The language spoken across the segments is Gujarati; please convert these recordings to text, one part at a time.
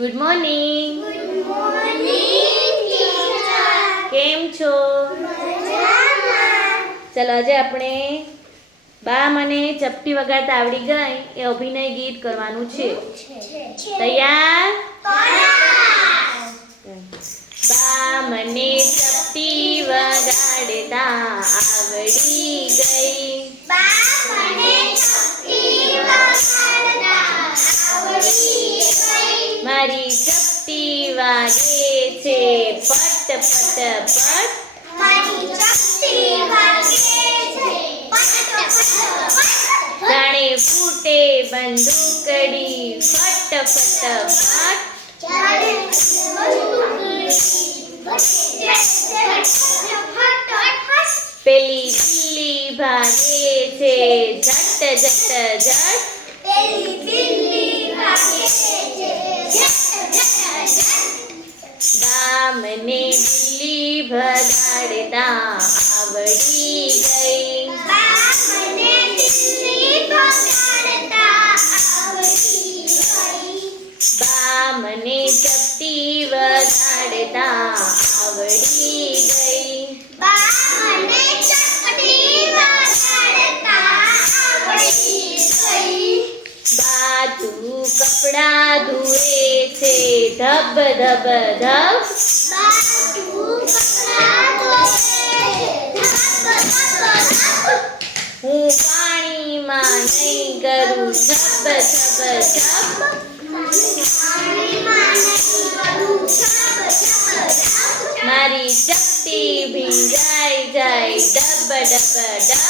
Good morning good morning teacher કેમ છો? મજામાં. ચલો આજે આપણે બા મને ચપટી વગાડતા આવડી ગઈ એ અભિનય ગીત કરવાનું છે. તૈયાર? બા મને ચપટી વગાડતા આવડી ચપટી વાગે છે. પટ પટ પટ. મારી ચપટી વાગે છે પટ પટ પટ. જાણે ફૂટે બંદૂકડી ફટ ફટ ફટ જ્યારે પેલી બિલ્લી ભાગે છે. જટ જટ જટ. પેલી બિલ્લી ભાગે ભગાડતા આવડી ગઈ મને બિલ્લી ભગાડતા આવડી ગઈ બા મને ચપટી વગાડતા આવડી ગઈ બા મને ચપટી વગાડતા આવડી ગઈ બા તું કપડા ધુએ છે ધબ ધબ ધબ હું પાણીમાં નહીં કરું ધબ ધબ છબ મારી શક્તિ ભીંજાઈ જાય, ડબ ડબ ડબ.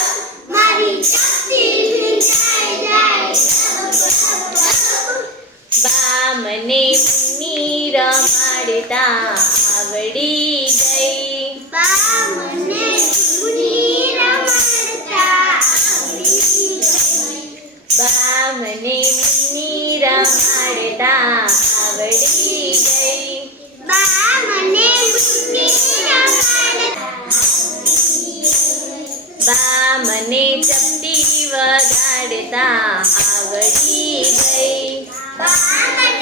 મારી શક્તિ ભીંજાઈ જાય ધબ ધબ ધબ બા મને મુન્ની રમાડતા આવડી ગઈ. બા મને ચપટી વગાડતા આવડી ગઈ. બા મને